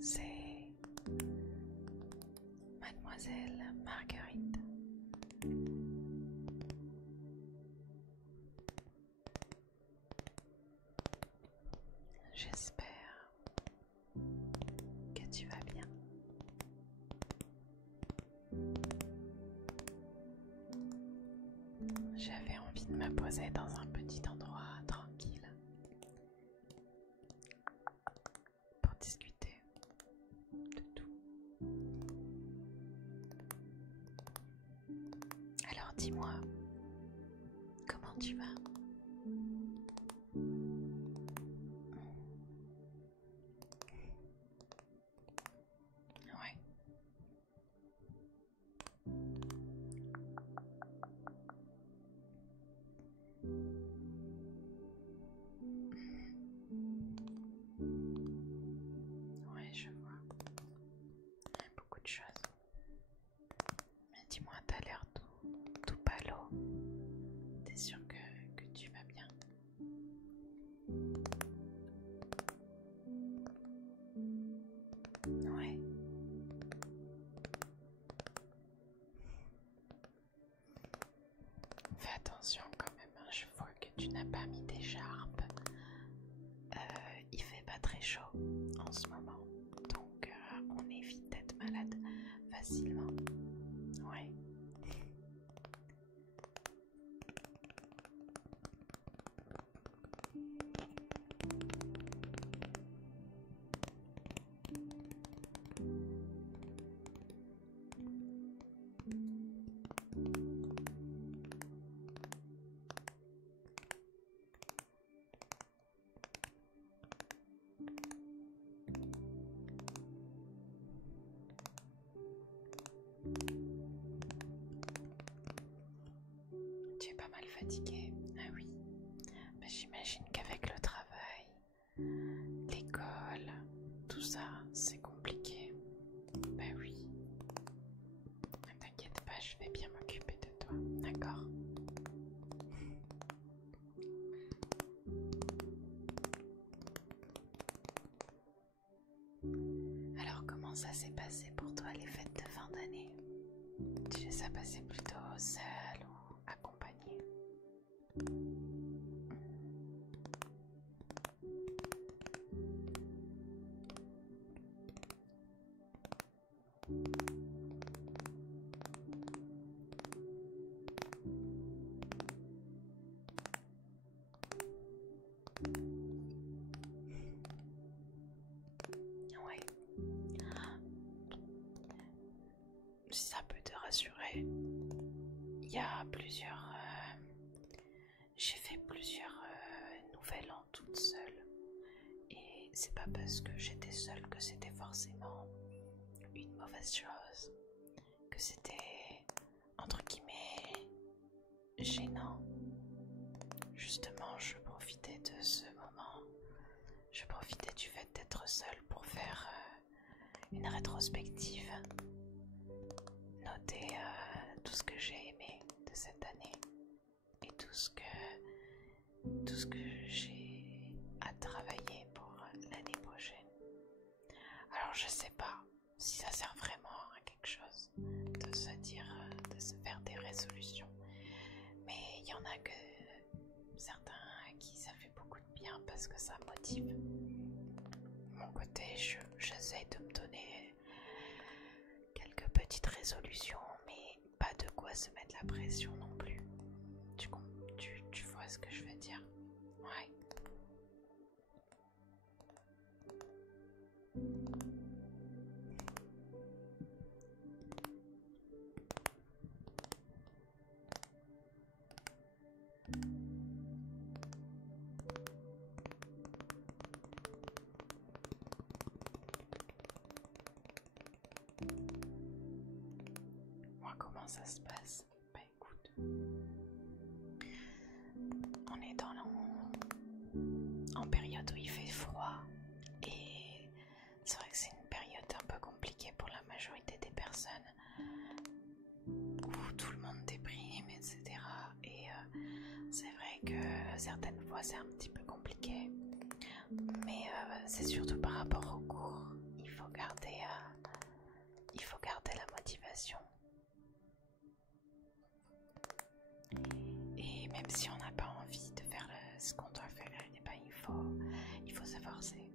c'est Mademoiselle Marguerite. J'espère que tu vas bien. J'avais envie de me poser dans un petit endroit tranquille pour discuter de tout. Alors dis-moi, comment tu vas? Ouais. Ouais, je vois. Il y a beaucoup de choses. Mais dis-moi, t'as l'air tout pâle. T'es sûr que tu vas bien? Ouais. Fais attention quand même, hein. Je vois que tu n'as pas mis d'écharpe. Il fait pas très chaud en ce moment, donc on évite d'être malade facilement. Ouais. Tu es pas mal fatigué? Ah oui. Bah, j'imagine qu'avec le travail, l'école, tout ça, c'est compliqué. Bah oui. Ne t'inquiète pas, je vais bien m'occuper de toi, d'accord? Alors comment ça s'est passé pour toi les fêtes de fin d'année? Tu les as passées plutôt seule ou accompagnée? Ouais. Si ça peut te rassurer, il y a plusieurs... j'ai fait plusieurs nouvel an toute seule. Et c'est pas parce que j'étais seule que c'était forcément une mauvaise chose, que c'était entre guillemets gênant. Justement, je profitais de ce moment, je profitais du fait d'être seule pour faire une rétrospective, noter tout ce que j'ai aimé de cette année et tout ce que j'ai à travailler pour l'année prochaine. Alors je sais pas si ça sert vraiment à quelque chose de se dire, de se faire des résolutions, mais il y en a que certains à qui ça fait beaucoup de bien parce que ça motive. De mon côté, j'essaie de me donner quelques petites résolutions, mais pas de quoi se mettre la pression non plus. Tu vois ce que je veux dire? Ouais. Moi, comment ça se passe? Bah écoute, on est en période où il fait froid et c'est vrai que c'est une période un peu compliquée pour la majorité des personnes où tout le monde déprime, etc. Et c'est vrai que certaines fois c'est un petit peu compliqué, mais c'est surtout par rapport aux cours. Il faut quand il faut garder la motivation. Et même si on n'a pas envie de faire ce qu'on doit faire, eh ben, il faut s'efforcer.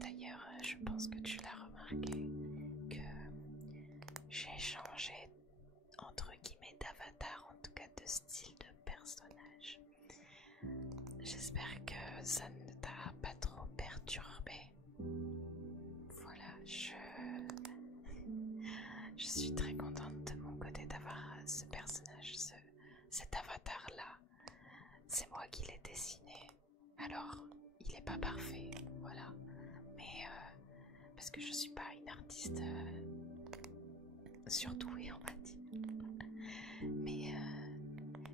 D'ailleurs, je pense que tu l'as remarqué que j'ai changé entre guillemets d'avatar, en tout cas de style de personnage. J'espère que ça ne t'a pas trop perturbé. Voilà, je suis très contente de mon côté d'avoir ce personnage, cet avatar-là. C'est moi qui l'ai dessiné. Alors, il n'est pas parfait, voilà. Mais parce que je suis pas une artiste surdouée, on va dire. Mais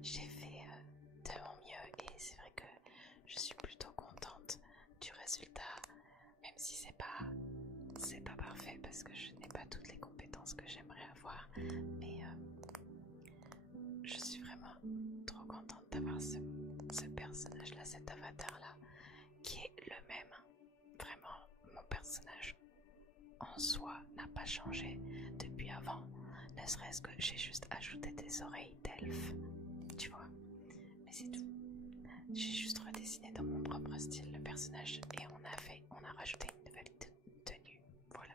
j'ai fait de mon mieux et c'est vrai que je suis plutôt contente du résultat, même si c'est pas parfait parce que je n'ai pas toutes les compétences que j'aimerais avoir. Mais je suis vraiment trop contente d'avoir ce personnage-là, cet avatar-là, qui est le même. Vraiment, mon personnage en soi n'a pas changé depuis avant, ne serait-ce que j'ai juste ajouté des oreilles d'elfe, tu vois, mais c'est tout. J'ai juste redessiné dans mon propre style le personnage et on a rajouté une nouvelle tenue, voilà.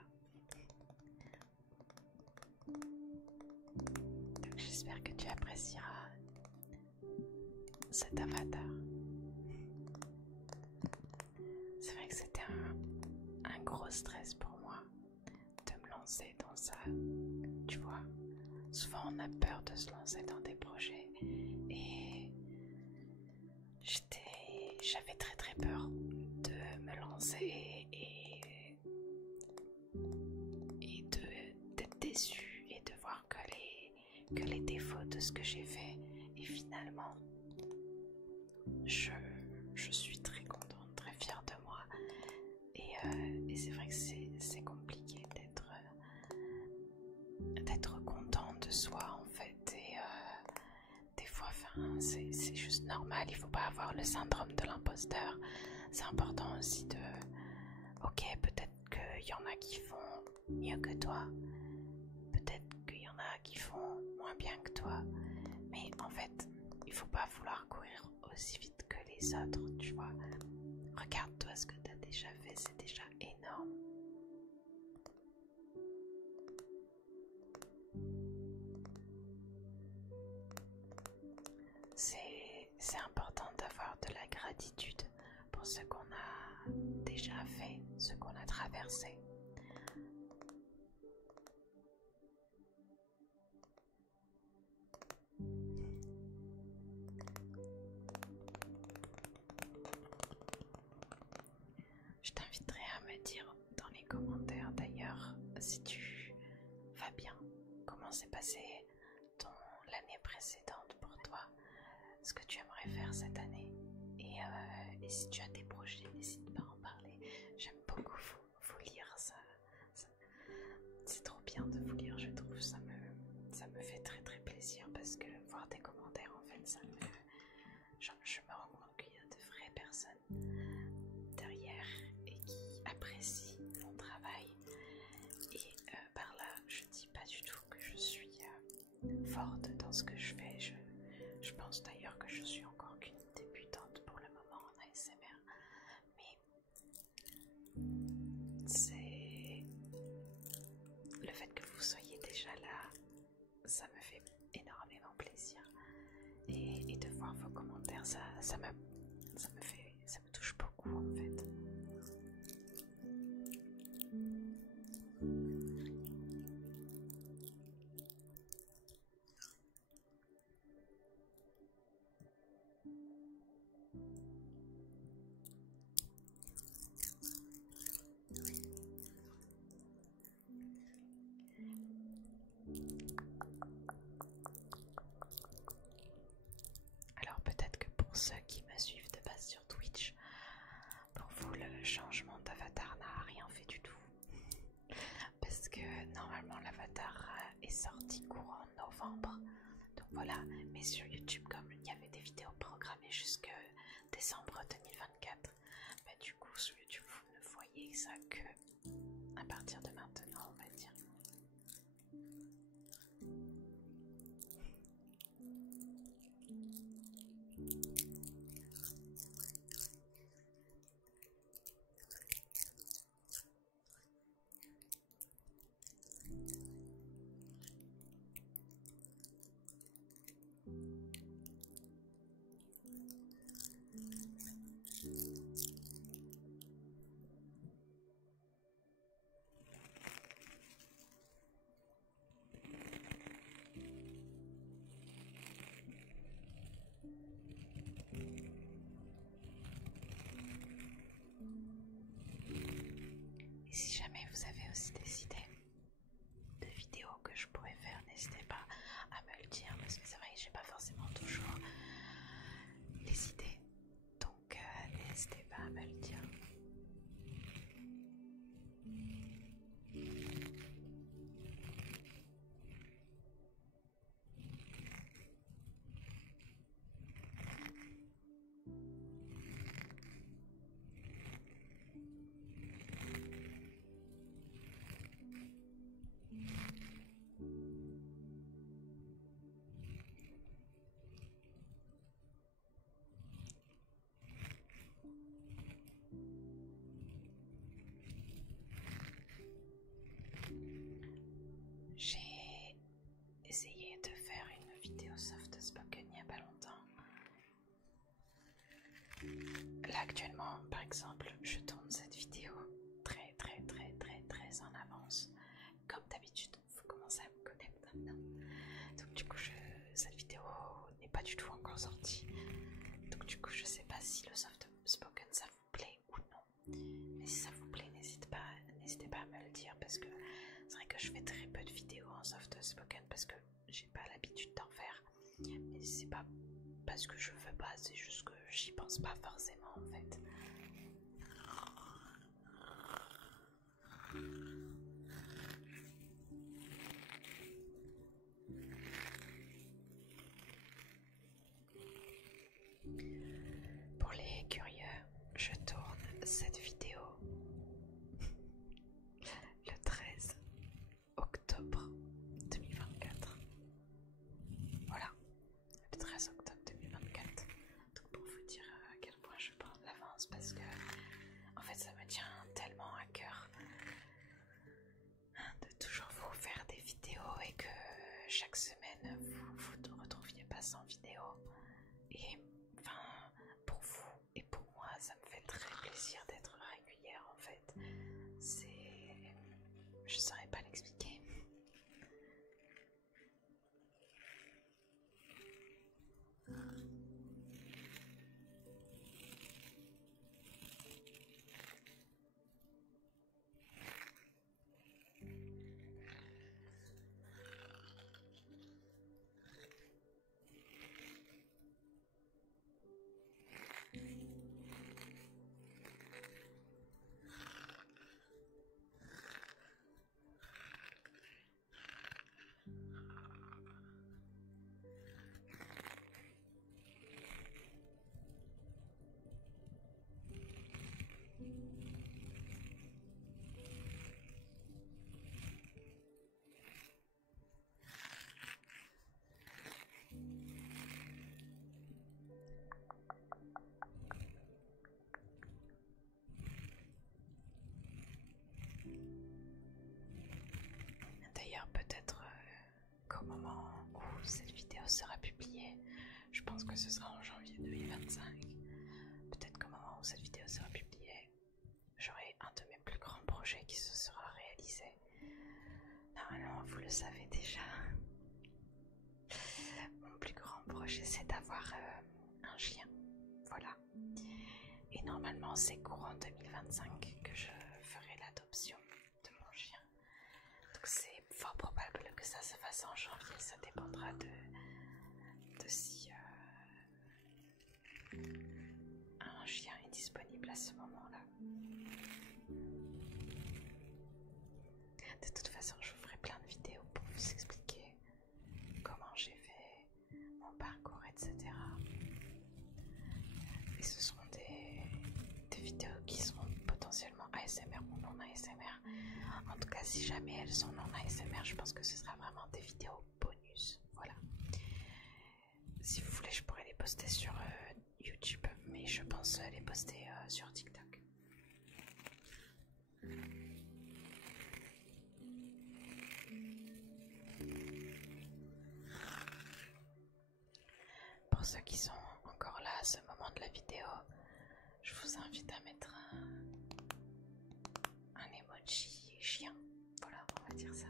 Donc j'espère que tu apprécieras cet avatar. C'est vrai que c'était un gros stress pour moi de me lancer dans ça, tu vois. Souvent on a peur de se lancer dans des projets et j'avais très peur de me lancer et d'être déçue et de voir que les défauts de ce que j'ai fait. Et finalement, je suis très contente, très fière de moi. Et c'est vrai que c'est compliqué d'être content de soi en fait. Et des fois, c'est juste normal. Il faut pas avoir le syndrome de l'imposteur. C'est important aussi de... Ok, peut-être qu'il y en a qui font mieux que toi. Peut-être qu'il y en a qui font moins bien que toi. Mais en fait, il faut pas vouloir courir aussi vite que les autres, tu vois. Regarde-toi ce que tu as déjà fait, c'est déjà énorme. C'est important d'avoir de la gratitude pour ce qu'on a déjà fait, ce qu'on a traversé. Je t'inviterai à me dire dans les commentaires d'ailleurs si tu vas bien, comment s'est passé l'année précédente pour toi, ce que tu aimerais faire cette année. Et si tu as des projets, n'hésite pas à en parler. J'aime beaucoup vous lire, c'est trop bien de vous lire, je trouve. Ça me fait très plaisir parce que voir des commentaires, en fait, je me rends compte qu'il y a de vraies personnes derrière et qui apprécient mon travail. Et par là, je dis pas du tout que je suis forte dans ce que je fais. Je pense d'ailleurs que je suis encore qu'une débutante pour le moment en ASMR. Mais c'est le fait que vous soyez déjà là, ça me fait énormément plaisir. Et de voir vos commentaires, ça me touche beaucoup en fait. Alors peut-être que pour ceux qui me suivent de base sur Twitch, pour vous le changement Avatar est sorti courant novembre. Donc voilà, mais sur YouTube, comme il y avait des vidéos programmées jusque décembre 2024, mais du coup sur YouTube vous ne voyez ça que à partir de maintenant, on va dire. Et si jamais vous avez aussi des idées de vidéos que je pourrais faire, n'hésitez pas à me le dire, parce que c'est vrai que j'ai pas forcément toujours les idées, donc n'hésitez pas à me le dire. J'ai essayé de faire une vidéo soft spoken il n'y a pas longtemps. Là actuellement, par exemple, je tourne cette vidéo très en avance. Comme d'habitude, vous commencez à me connaître maintenant. Donc du coup, cette vidéo n'est pas du tout encore sortie. Donc du coup, je sais pas si le soft spoken ça vous plaît ou non. Mais si ça vous plaît, n'hésitez pas à me le dire, parce que c'est vrai que je fais très peu de vidéos en soft spoken parce que j'ai pas l'habitude d'en faire. Mais c'est pas parce que je veux pas, c'est juste que j'y pense pas forcément en fait. Pour les curieux, je tourne cette vidéo le 13 octobre 2024. Voilà, le 13 octobre 2024. Donc pour vous dire à quel point je prends de l'avance, parce que en fait ça me tient tellement à cœur de toujours vous faire des vidéos et que chaque semaine vous ne retrouviez pas sans vidéo. Et enfin, pour vous et pour moi, ça me fait très plaisir d'être régulière en fait. C'est... Je saurais pas l'expliquer. D'ailleurs, peut-être qu'au moment où cette vidéo sera publiée, je pense que ce sera en janvier 2025, peut-être qu'au moment où cette vidéo sera publiée, j'aurai un de mes plus grands projets qui se sera réalisé. Normalement, vous le savez déjà. Mon plus grand projet, c'est d'avoir un chien. Voilà. Et normalement, c'est courant 2025 que je ferai l'adoption de mon chien. Donc c'est fort probable que ça se fasse en janvier. Ça dépendra de si un chien est disponible à ce moment-là. De toute façon, je vous ferai plein de vidéos cas, si jamais elles sont en ASMR, je pense que ce sera vraiment des vidéos bonus. Voilà. Si vous voulez, je pourrais les poster sur YouTube, mais je pense les poster sur TikTok. Pour ceux qui sont encore là à ce moment de la vidéo, je vous invite à mettre un emoji chien. Voilà, on va dire ça.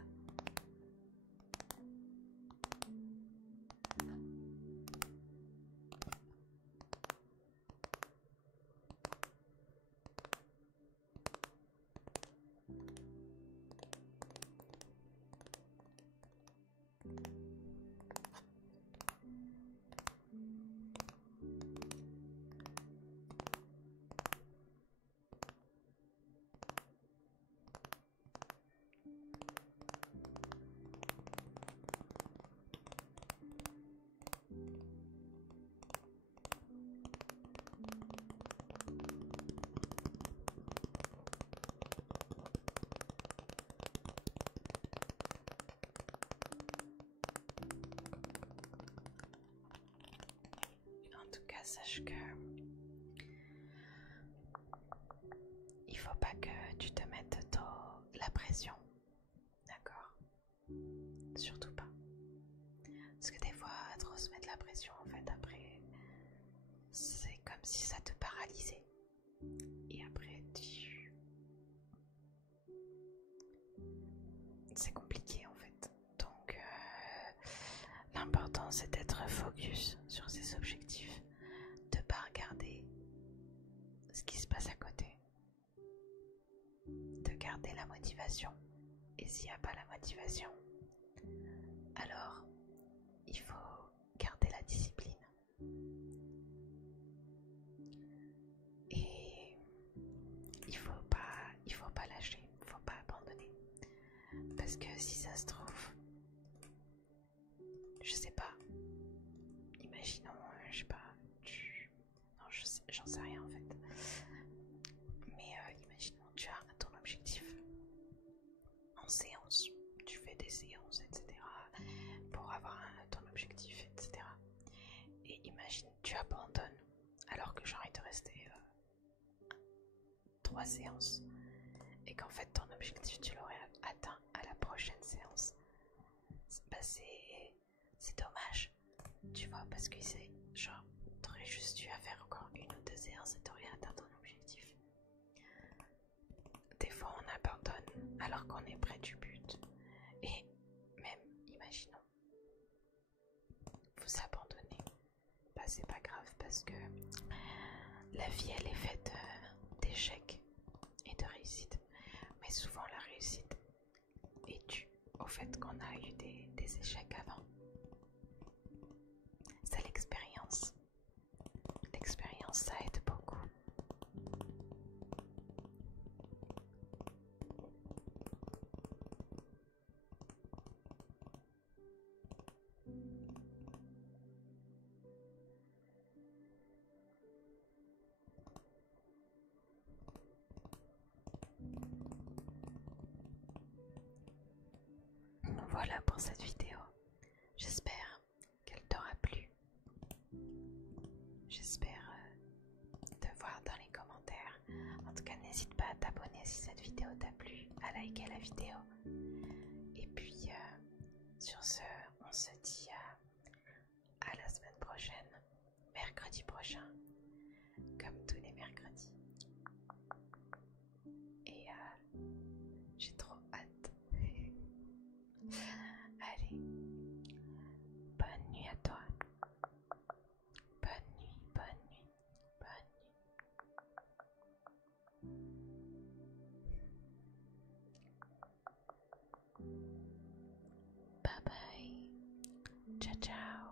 En tout cas, sache que il faut pas que tu te mettes trop la pression, d'accord? Surtout pas. Parce que des fois, à trop se mettre la pression, en fait, après, c'est comme si ça te paralysait. Et après, c'est compliqué, en fait. Donc, l'important, c'est d'être focus sur ses objectifs, de pas regarder ce qui se passe à côté, de garder la motivation. Et s'il n'y a pas la motivation, alors il faut garder la discipline. Et il faut pas lâcher, il faut pas abandonner. Parce que si ça se trouve, je sais pas, imaginons, je sais pas, non, j'en sais rien en fait. Mais imaginons, tu as ton objectif en séance, tu fais des séances, etc. pour avoir ton objectif, etc. Et imagine, tu abandonnes alors que genre il te restait 3 séances et qu'en fait ton objectif tu l'aurais atteint à la prochaine séance. Bah c'est dommage, tu vois, parce que c'est genre t'aurais juste dû faire encore 1 ou 2 séances et t'aurais atteint ton objectif. Des fois on abandonne alors qu'on est près du but. Et même, imaginons, vous abandonnez, bah c'est pas grave parce que la vie elle est faite d'échecs et de réussites. Mais souvent la réussite est due au fait qu'on a eu des échecs avant. C'est l'expérience. L'expérience ça aide beaucoup. Voilà pour cette vidéo. J'espère qu'elle t'aura plu. J'espère te voir dans les commentaires. En tout cas, n'hésite pas à t'abonner si cette vidéo t'a plu, à liker la vidéo. Et puis, sur ce, on se dit à la semaine prochaine, mercredi prochain, comme tous les mercredis. Et j'ai trop hâte. Allez, bonne nuit à toi. Bonne nuit, bonne nuit, bonne nuit. Bye bye. Ciao, ciao.